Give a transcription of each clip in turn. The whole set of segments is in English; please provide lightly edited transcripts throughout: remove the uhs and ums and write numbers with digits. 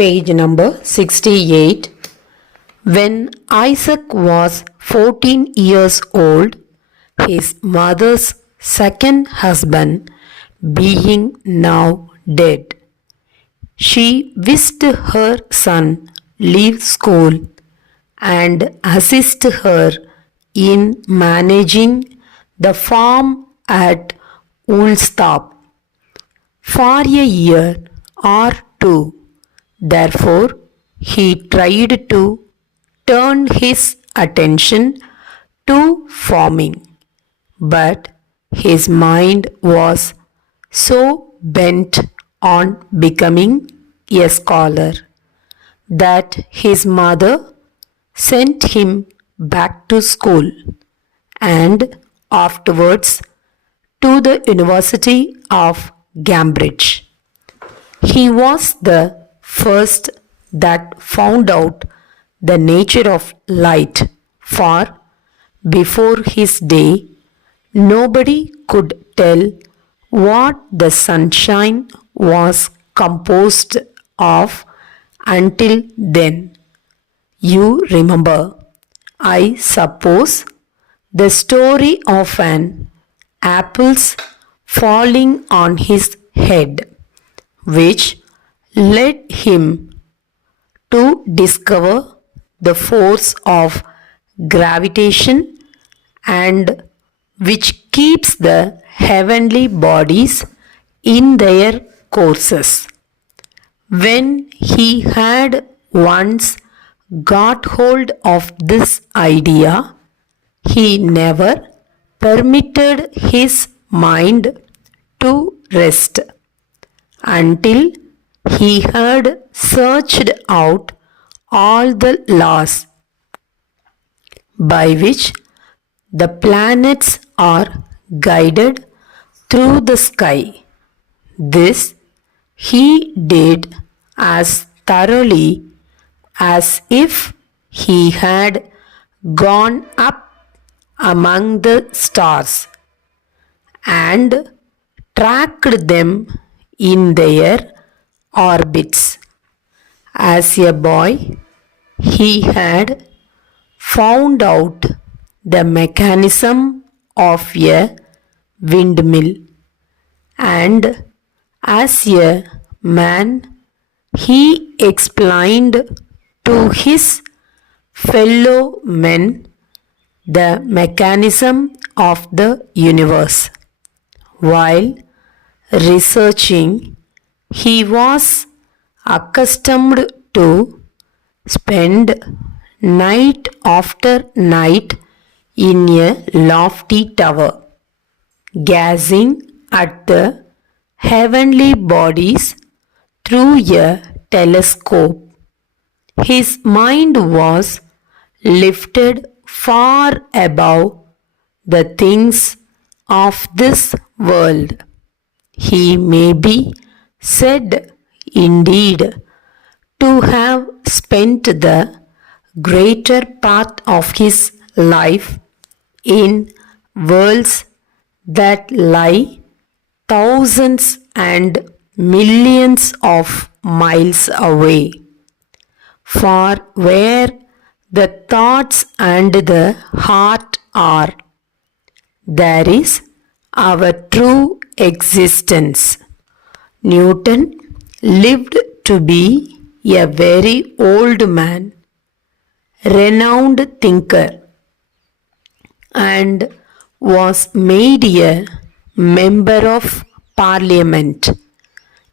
Page number 68. When Isaac was 14 years old, his mother's second husband being now dead, she wished her son leave school and assist her in managing the farm at Woolsthorpe for a year or two. Therefore, he tried to turn his attention to farming, but his mind was so bent on becoming a scholar that his mother sent him back to school and afterwards to the University of Cambridge. He was the first that found out the nature of light, for before his day nobody could tell what the sunshine was composed of until then. You remember, I suppose, the story of an apple's falling on his head, which led him to discover the force of gravitation and which keeps the heavenly bodies in their courses. When he had once got hold of this idea, he never permitted his mind to rest until he had searched out all the laws by which the planets are guided through the sky. This he did as thoroughly as if he had gone up among the stars and tracked them in their orbits. As a boy, he had found out the mechanism of a windmill, and as a man, he explained to his fellow men the mechanism of the universe. While researching, he was accustomed to spend night after night in a lofty tower, gazing at the heavenly bodies through a telescope. His mind was lifted far above the things of this world. He may be said, indeed, to have spent the greater part of his life in worlds that lie thousands and millions of miles away. For where the thoughts and the heart are, there is our true existence. Newton lived to be a very old man, renowned thinker, and was made a member of parliament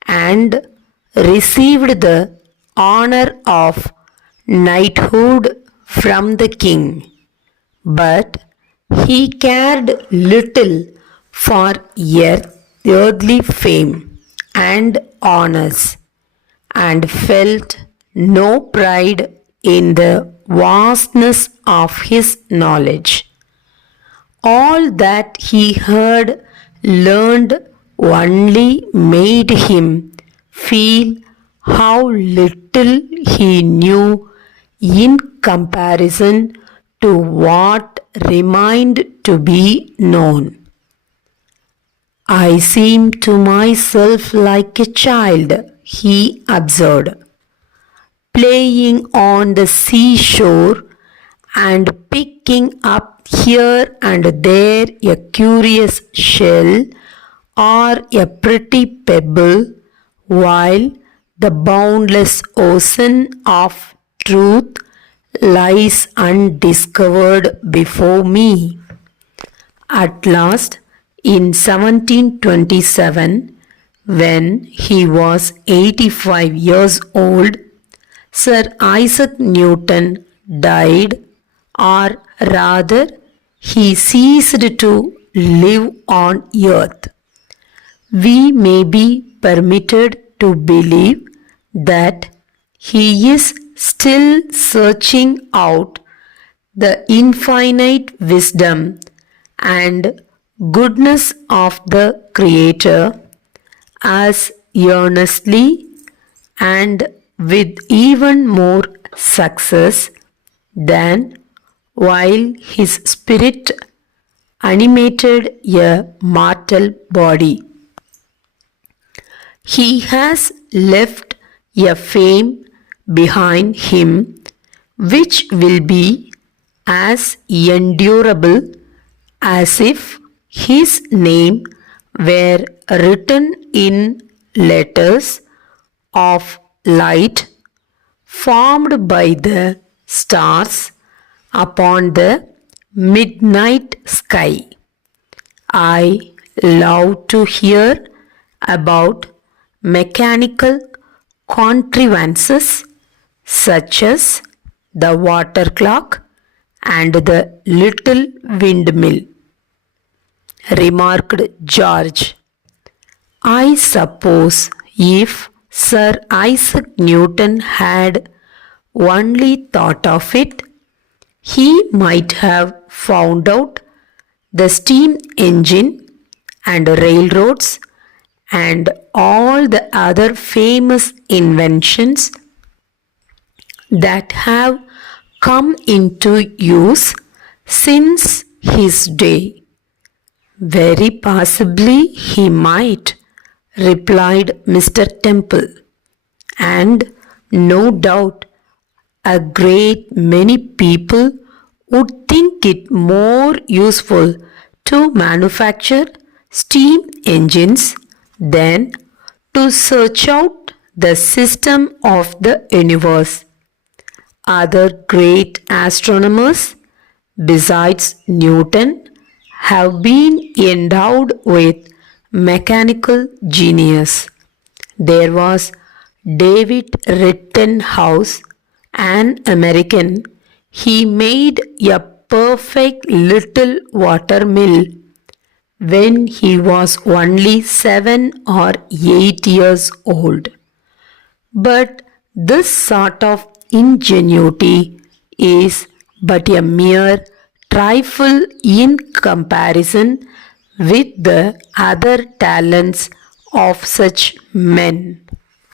and received the honor of knighthood from the king. But he cared little for earthly fame and honors, and felt no pride in the vastness of his knowledge. All that he had learned only made him feel how little he knew in comparison to what remained to be known. I seem to myself like a child, he observed. playing on the seashore and picking up here and there a curious shell or a pretty pebble, while the boundless ocean of truth lies undiscovered before me. At last, in 1727, when he was 85 years old, Sir Isaac Newton died, or rather, he ceased to live on earth. We may be permitted to believe that he is still searching out the infinite wisdom and goodness of the Creator as earnestly and with even more success than while his spirit animated a mortal body. He has left a fame behind him which will be as endurable as if his name were written in letters of light formed by the stars upon the midnight sky. I love to hear about mechanical contrivances such as the water clock and the little windmill, remarked George. I suppose if Sir Isaac Newton had only thought of it, he might have found out the steam engine and railroads and all the other famous inventions that have come into use since his day. Very possibly he might, replied Mr. Temple, and no doubt a great many people would think it more useful to manufacture steam engines than to search out the system of the universe. Other great astronomers besides Newton have been endowed with mechanical genius. There was David Rittenhouse, an American. He made a perfect little watermill when he was only 7 or 8 years old. But this sort of ingenuity is but a mere trifle in comparison with the other talents of such men.